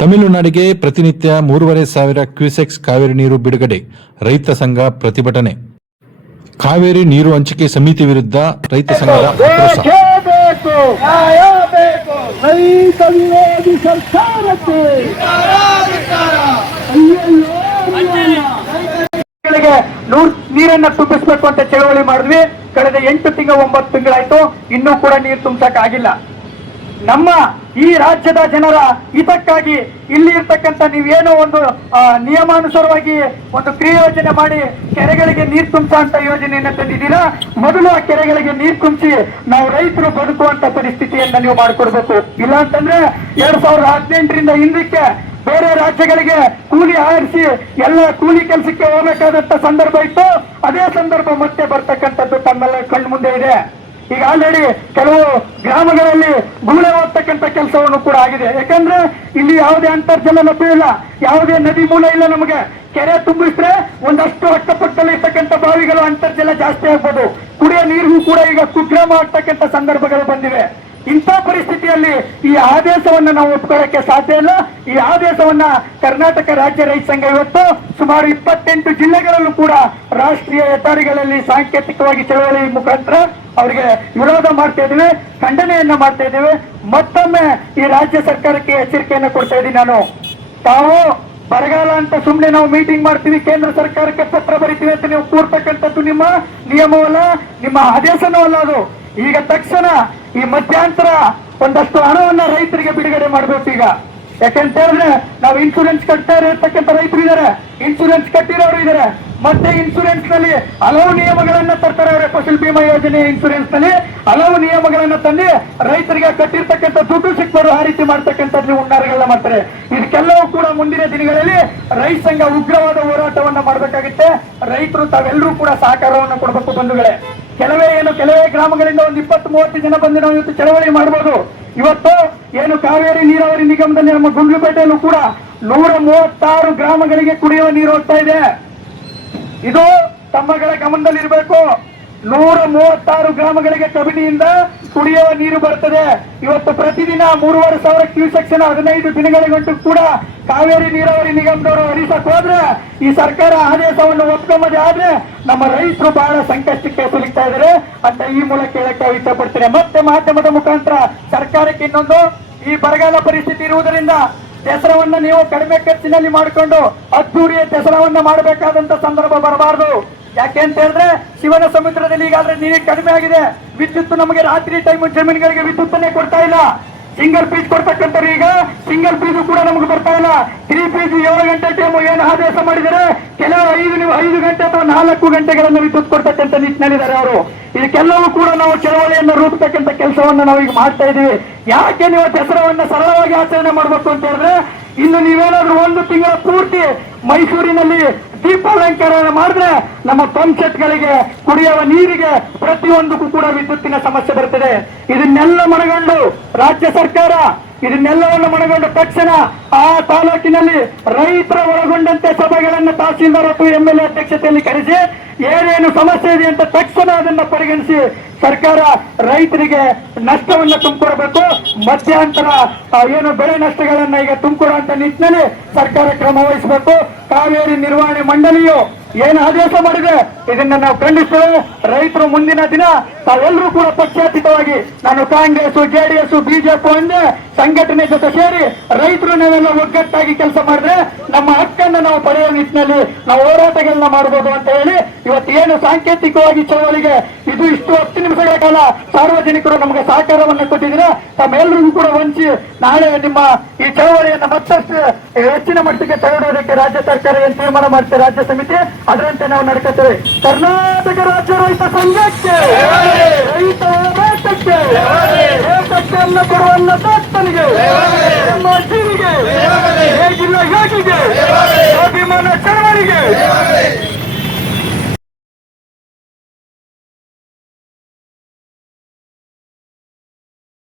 ತಮಿಳುನಾಡಿಗೆ ಪ್ರತಿನಿತ್ಯ 3,500 ಕ್ಯೂಸೆಕ್ಸ್ ಕಾವೇರಿ ನೀರು ಬಿಡುಗಡೆ, ರೈತ ಸಂಘ ಪ್ರತಿಭಟನೆ. ಕಾವೇರಿ ನೀರು ಹಂಚಿಕೆ ಸಮಿತಿ ವಿರುದ್ಧ ರೈತ ಸಂಘದ ಆಕ್ರೋಶ. ರೈತ ವಿರೋಧಿ ಸರ್ಕಾರಕ್ಕೆ ನೀರನ್ನ ತುಂಬಿಸಬೇಕು ಅಂತ ಚಳವಳಿ ಮಾಡಿದ್ವಿ. ಕಳೆದ 8 ತಿಂಗಳು 9 ತಿಂಗಳಾಯ್ತು, ಇನ್ನೂ ಕೂಡ ನೀರು ತುಂಬಸಕ್ ಆಗಿಲ್ಲ. ನಮ್ಮ ಈ ರಾಜ್ಯದ ಜನರ ಹಿತಕ್ಕಾಗಿ ಇಲ್ಲಿ ಇರ್ತಕ್ಕಂಥ ನೀವೇನೋ ಒಂದು ನಿಯಮಾನುಸಾರವಾಗಿ ಒಂದು ಕ್ರಿಯೆ ಯೋಜನೆ ಮಾಡಿ ಕೆರೆಗಳಿಗೆ ನೀರು ತುಂಬಿಸುವಂತ ಯೋಜನೆಯನ್ನ ತಂದಿದ್ದೀರಾ. ಮೊದಲು ಆ ಕೆರೆಗಳಿಗೆ ನೀರು ತುಂಬಿಸಿ ನಾವು ರೈತರು ಬದುಕುವಂತ ಪರಿಸ್ಥಿತಿಯನ್ನ ನೀವು ಮಾಡಿಕೊಡ್ಬೇಕು. ಇಲ್ಲ ಅಂತಂದ್ರೆ 2018ರಿಂದ ಹಿಂದಕ್ಕೆ ಬೇರೆ ರಾಜ್ಯಗಳಿಗೆ ಕೂಲಿ ಆರಿಸಿ ಎಲ್ಲ ಕೂಲಿ ಕೆಲಸಕ್ಕೆ ಹೋಗಬೇಕಾದಂತ ಸಂದರ್ಭ ಇತ್ತು. ಅದೇ ಸಂದರ್ಭ ಮತ್ತೆ ಬರ್ತಕ್ಕಂಥದ್ದು ತಮ್ಮೆಲ್ಲ ಕಣ್ಣು ಮುಂದೆ ಇದೆ. ಈಗ ಆಲ್ರೆಡಿ ಕೆಲವು ಗ್ರಾಮಗಳಲ್ಲಿ ಗುಳೆ ಹೋಗ್ತಕ್ಕಂಥ ಕೆಲಸವನ್ನು ಕೂಡ ಆಗಿದೆ. ಯಾಕಂದ್ರೆ ಇಲ್ಲಿ ಯಾವುದೇ ಅಂತರ್ಜಲ ಲಭ್ಯ ಇಲ್ಲ, ಯಾವುದೇ ನದಿ ಮೂಲ ಇಲ್ಲ. ನಮಗೆ ಕೆರೆ ತುಂಬಿಸಿದ್ರೆ ಒಂದಷ್ಟು ಅಕ್ಕಪಕ್ಕದಲ್ಲಿ ಇರ್ತಕ್ಕಂಥ ಬಾವಿಗಳು ಅಂತರ್ಜಲ ಜಾಸ್ತಿ ಆಗ್ಬೋದು. ಕುಡಿಯೋ ನೀರಿಗೂ ಕೂಡ ಈಗ ಕುಗ್ರಾಮ ಆಗ್ತಕ್ಕಂಥ ಸಂದರ್ಭಗಳು ಬಂದಿವೆ. ಇಂಥ ಪರಿಸ್ಥಿತಿಯಲ್ಲಿ ಈ ಆದೇಶವನ್ನ ನಾವು ಒಪ್ಕೊಳ್ಳಕ್ಕೆ ಸಾಧ್ಯ ಇಲ್ಲ. ಈ ಆದೇಶವನ್ನ ಕರ್ನಾಟಕ ರಾಜ್ಯ ರೈತ ಸಂಘ ಇವತ್ತು ಸುಮಾರು 28 ಜಿಲ್ಲೆಗಳಲ್ಲೂ ಕೂಡ ರಾಷ್ಟ್ರೀಯ ಹೆದ್ದಾರಿಗಳಲ್ಲಿ ಸಾಂಕೇತಿಕವಾಗಿ ಚಳವಳಿ ಮುಖಾಂತರ ಅವರಿಗೆ ವಿರೋಧ ಮಾಡ್ತಾ ಇದ್ದೀವಿ, ಖಂಡನೆಯನ್ನ ಮಾಡ್ತಾ ಇದ್ದೀವಿ. ಮತ್ತೊಮ್ಮೆ ಈ ರಾಜ್ಯ ಸರ್ಕಾರಕ್ಕೆ ಎಚ್ಚರಿಕೆಯನ್ನ ಕೊಡ್ತಾ ಇದ್ದೀನಿ ನಾನು. ತಾವು ಬರಗಾಲ ಅಂತ ಸುಮ್ಮನೆ ನಾವು ಮೀಟಿಂಗ್ ಮಾಡ್ತೀವಿ, ಕೇಂದ್ರ ಸರ್ಕಾರಕ್ಕೆ ಪತ್ರ ಬರಿತೀವಿ ಅಂತ ನೀವು ಕೂರ್ತಕ್ಕಂಥದ್ದು ನಿಮ್ಮ ನಿಯಮವಲ್ಲ, ನಿಮ್ಮ ಆದೇಶನೂ ಅಲ್ಲ ಅದು. ಈಗ ತಕ್ಷಣ ಈ ಮಧ್ಯಂತರ ಒಂದಷ್ಟು ಹಣವನ್ನ ರೈತರಿಗೆ ಬಿಡುಗಡೆ ಮಾಡಬೇಕು ಈಗ. ಯಾಕಂತ ಹೇಳಿದ್ರೆ ನಾವು ಇನ್ಶೂರೆನ್ಸ್ ಕಟ್ತಾ ಇರತಕ್ಕಂಥ ರೈತರು ಇದ್ದಾರೆ, ಇನ್ಶೂರೆನ್ಸ್ ಕಟ್ಟಿರೋರು ಇದ್ದಾರೆ. ಮತ್ತೆ ಇನ್ಶೂರೆನ್ಸ್ ನಲ್ಲಿ ಹಲವು ನಿಯಮಗಳನ್ನ ತರ್ತಾರೆ ಅವರೇ. ಫಸಲ್ ಬಿಮಾ ಯೋಜನೆ ಇನ್ಶೂರೆನ್ಸ್ ನಲ್ಲಿ ಹಲವು ನಿಯಮಗಳನ್ನ ತಂದು ರೈತರಿಗೆ ಕಟ್ಟಿರ್ತಕ್ಕಂಥ ದುಡ್ಡು ಸಿಕ್ಬಾರ್ದು ಆ ರೀತಿ ಮಾಡ್ತಕ್ಕಂಥದ್ದು ಹುನ್ನಾರಗಳನ್ನ ಮಾಡ್ತಾರೆ. ಇದಕ್ಕೆಲ್ಲವೂ ಕೂಡ ಮುಂದಿನ ದಿನಗಳಲ್ಲಿ ರೈತ ಸಂಘ ಉಗ್ರವಾದ ಹೋರಾಟವನ್ನ ಮಾಡಬೇಕಾಗುತ್ತೆ. ರೈತರು ತಾವೆಲ್ಲರೂ ಕೂಡ ಸಹಕಾರವನ್ನು ಕೊಡಬೇಕು ಬಂಧುಗಳೇ. ಕೆಲವೇ ಗ್ರಾಮಗಳಿಂದ ಒಂದು 20-30 ಜನ ಬಂದು ನಾವು ಇವತ್ತು ಚಳವಳಿ ಮಾಡಬಹುದು. ಇವತ್ತು ಏನು ಕಾವೇರಿ ನೀರಾವರಿ ನಿಗಮದಲ್ಲಿ ನಮ್ಮ ಗುಂಡ್ಲುಪೇಟೆಯಲ್ಲೂ ಕೂಡ 136 ಗ್ರಾಮಗಳಿಗೆ ಕುಡಿಯುವ ನೀರು ಹೋಗ್ತಾ ಇದೆ. ಇದು ತಮ್ಮಗಳ ಗಮನದಲ್ಲಿರಬೇಕು. 136 ಗ್ರಾಮಗಳಿಗೆ ಕಬಿನಿಯಿಂದ ಕುಡಿಯುವ ನೀರು ಬರ್ತದೆ. ಇವತ್ತು ಪ್ರತಿದಿನ 3,500 ಕ್ಯೂಸೆಕ್ಸ್ 15 ದಿನಗಳಿಗಂಟು ಕೂಡ ಕಾವೇರಿ ನೀರಾವರಿ ನಿಗಮದವರು ಹರಿಸಕ್ ಹೋದ್ರೆ ಈ ಸರ್ಕಾರ ಆದೇಶವನ್ನು ಒಪ್ಕೊಂಬದೇ ಆದ್ರೆ ನಮ್ಮ ರೈತರು ಬಹಳ ಸಂಕಷ್ಟಕ್ಕೆ ಸಿಲುಕ್ತಾ ಇದ್ದಾರೆ ಅಂತ ಈ ಮೂಲಕ ಹೇಳಕ್ಕೆ ಇಷ್ಟಪಡ್ತೇನೆ. ಮತ್ತೆ ಮಾಧ್ಯಮದ ಮುಖಾಂತರ ಸರ್ಕಾರಕ್ಕೆ ಇನ್ನೊಂದು, ಈ ಬರಗಾಲ ಪರಿಸ್ಥಿತಿ ಇರುವುದರಿಂದ ದಸರಾವನ್ನ ನೀವು ಕಡಿಮೆ ಖರ್ಚಿನಲ್ಲಿ ಮಾಡಿಕೊಂಡು ಅದ್ದೂರಿಯ ದಸರಾವನ್ನ ಮಾಡಬೇಕಾದಂತ ಸಂದರ್ಭ ಬರಬಾರದು. ಯಾಕೆ ಅಂತ ಹೇಳಿದ್ರೆ ಶಿವನ ಸಮುದ್ರದಲ್ಲಿ ಈಗಾದ್ರೆ ನೀರು ಕಡಿಮೆ ಆಗಿದೆ. ವಿದ್ಯುತ್ ನಮಗೆ ರಾತ್ರಿ ಟೈಮ್ ಜಮೀನುಗಳಿಗೆ ವಿದ್ಯುತ್ತನ್ನೇ ಕೊಡ್ತಾ ಇಲ್ಲ. ಸಿಂಗಲ್ ಪೀಸ್ ಕೊಡ್ತಕ್ಕಂಥವ್ರು ಈಗ ಸಿಂಗಲ್ ಪೀಸ್ ಕೂಡ ನಮಗೆ ಬರ್ತಾ ಇಲ್ಲ. 3 ಪೀಸ್ 7 ಗಂಟೆ ಟೈಮ್ ಏನು ಆದೇಶ ಮಾಡಿದರೆ ಕೆಲವು 5 ಗಂಟೆ ಅಥವಾ 4 ಗಂಟೆಗಳನ್ನು ವಿದ್ಯುತ್ ಕೊಡ್ತಕ್ಕಂಥ ನಿಟ್ಟಿನಲ್ಲಿದ್ದಾರೆ ಅವರು. ಇದಕ್ಕೆಲ್ಲವೂ ಕೂಡ ನಾವು ಚಳವಳಿಯನ್ನು ರೂಪಿಸ್ತಕ್ಕಂಥ ಕೆಲಸವನ್ನ ನಾವು ಈಗ ಮಾಡ್ತಾ ಇದೀವಿ. ಯಾಕೆ ನೀವು ದಸರಾವನ್ನ ಸರಳವಾಗಿ ಆಚರಣೆ ಮಾಡಬೇಕು ಅಂತ ಹೇಳಿದ್ರೆ, ಇನ್ನು ನೀವೇನಾದ್ರೂ 1 ತಿಂಗಳ ಪೂರ್ತಿ ಮೈಸೂರಿನಲ್ಲಿ ದೀಪಾಲಂಕಾರ ಮಾಡಿದ್ರೆ ನಮ್ಮ ಪಂಚಾಯತ್ಗಳಿಗೆ ಕುಡಿಯುವ ನೀರಿಗೆ ಪ್ರತಿಯೊಂದಕ್ಕೂ ಕೂಡ ವಿದ್ಯುತ್ತಿನ ಸಮಸ್ಯೆ ಬರ್ತದೆ. ಇದನ್ನೆಲ್ಲ ಮನಗಂಡು ರಾಜ್ಯ ಸರ್ಕಾರ ಇದನ್ನೆಲ್ಲವನ್ನು ಮನಗಂಡ ತಕ್ಷಣ ಆ ತಾಲೂಕಿನಲ್ಲಿ ರೈತರ ಒಳಗೊಂಡಂತೆ ಸಭೆಗಳನ್ನು ತಹಸೀಲ್ದಾರ್ ಮತ್ತು MLA ಅಧ್ಯಕ್ಷತೆಯಲ್ಲಿ ಕರೆಸಿ ಏನೇನು ಸಮಸ್ಯೆ ಇದೆ ಅಂತ ತಕ್ಷಣ ಅದನ್ನ ಪರಿಗಣಿಸಿ ಸರ್ಕಾರ ರೈತರಿಗೆ ನಷ್ಟವನ್ನ ತುಂಬಿಕೊಡಬೇಕು. ಮಧ್ಯಂತರ ಏನು ಬೆಳೆ ನಷ್ಟಗಳನ್ನ ಈಗ ತುಂಬಿಕೊಡುವಂತ ನಿಟ್ಟಿನಲ್ಲಿ ಸರ್ಕಾರ ಕ್ರಮ ವಹಿಸಬೇಕು. ಕಾವೇರಿ ನಿರ್ವಹಣೆ ಮಂಡಳಿಯು ಏನು ಆದೇಶ ಮಾಡಿದೆ ಇದನ್ನ ನಾವು ಖಂಡಿಸ್ತೇವೆ. ರೈತರು ಮುಂದಿನ ದಿನ ತಾವೆಲ್ಲರೂ ಕೂಡ ಪಕ್ಷಾತೀತವಾಗಿ, ನಾನು ಕಾಂಗ್ರೆಸ್, JDS, BJP ಒಂದೇ ಸಂಘಟನೆ ಜೊತೆ ಸೇರಿ ರೈತರು ನಾವೆಲ್ಲ ಒಗ್ಗಟ್ಟಾಗಿ ಕೆಲಸ ಮಾಡಿದ್ರೆ ನಮ್ಮ ಹಕ್ಕನ್ನ ನಾವು ಪಡೆಯುವ ನಿಟ್ಟಿನಲ್ಲಿ ನಾವು ಹೋರಾಟಗಳನ್ನ ಮಾಡಬಹುದು ಅಂತ ಹೇಳಿ ಇವತ್ತು ಏನು ಸಾಂಕೇತಿಕವಾಗಿ ಚಳವಳಿಗೆ ಇದು ಇಷ್ಟು 10 ನಿಮಿಷಗಳ ಕಾಲ ಸಾರ್ವಜನಿಕರು ನಮಗೆ ಸಹಕಾರವನ್ನು ಕೊಟ್ಟಿದ್ರೆ ತಮ್ಮೆಲ್ಲರಿಗೂ ಕೂಡ ವಂಚಿ ನಾಳೆ ನಿಮ್ಮ ಈ ಚಳವಳಿಯನ್ನು ಮತ್ತಷ್ಟು ಹೆಚ್ಚಿನ ಮಟ್ಟಿಗೆ ತಗೊಳ್ಳೋದಕ್ಕೆ ರಾಜ್ಯ ಸರ್ಕಾರ ಏನು ತೀರ್ಮಾನ ಮಾಡುತ್ತೆ ರಾಜ್ಯ ಸಮಿತಿ, ಅದರಂತೆ ನಾವು ನಡ್ಕೊತೇವೆ. ಕರ್ನಾಟಕ ರಾಜ್ಯ ರೈತ ಸಂಘಕ್ಕೆ, ರೈತ ಹೋರಾಟಕ್ಕೆ, ದೇಶಕ್ಕೆ ಅನ್ನ ಕೊಡುವನ್ನ ದತ್ತನಿಗೆ, ನಮ್ಮ ಜೀವಿಗೆ